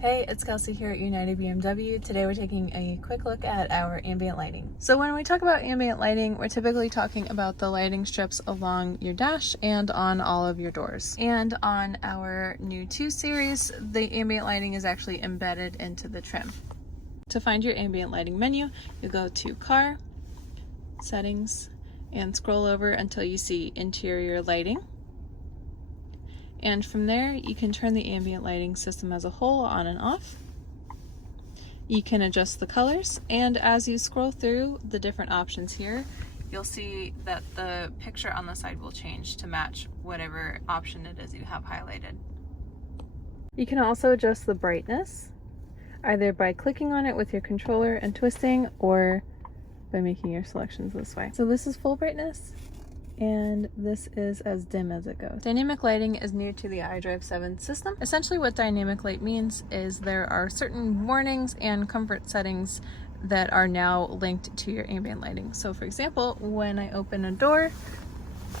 Hey, it's Kelsey here at United BMW. Today we're taking a quick look at our ambient lighting. So when we talk about ambient lighting, we're typically talking about the lighting strips along your dash and on all of your doors. And on our new 2 Series, the ambient lighting is actually embedded into the trim. To find your ambient lighting menu, you go to Car, Settings, and scroll over until you see Interior Lighting. And from there, you can turn the ambient lighting system as a whole on and off. You can adjust the colors, and as you scroll through the different options here, you'll see that the picture on the side will change to match whatever option it is you have highlighted. You can also adjust the brightness, either by clicking on it with your controller and twisting, or by making your selections this way. So this is full brightness, and this is as dim as it goes. Dynamic lighting is new to the iDrive 7 system. Essentially what dynamic light means is there are certain warnings and comfort settings that are now linked to your ambient lighting. So for example, when I open a door,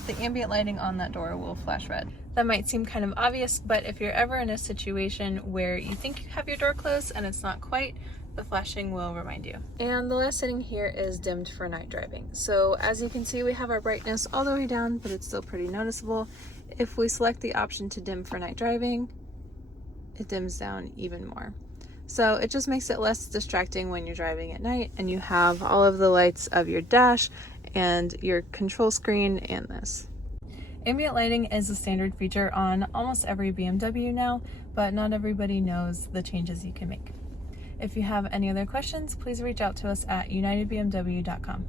the ambient lighting on that door will flash red. That might seem kind of obvious, but if you're ever in a situation where you think you have your door closed and it's not quite, the flashing will remind you. And the last setting here is dimmed for night driving. So as you can see, we have our brightness all the way down, but it's still pretty noticeable. If we select the option to dim for night driving, it dims down even more. So it just makes it less distracting when you're driving at night and you have all of the lights of your dash and your control screen and this. Ambient lighting is a standard feature on almost every BMW now, but not everybody knows the changes you can make. If you have any other questions, please reach out to us at unitedbmw.com.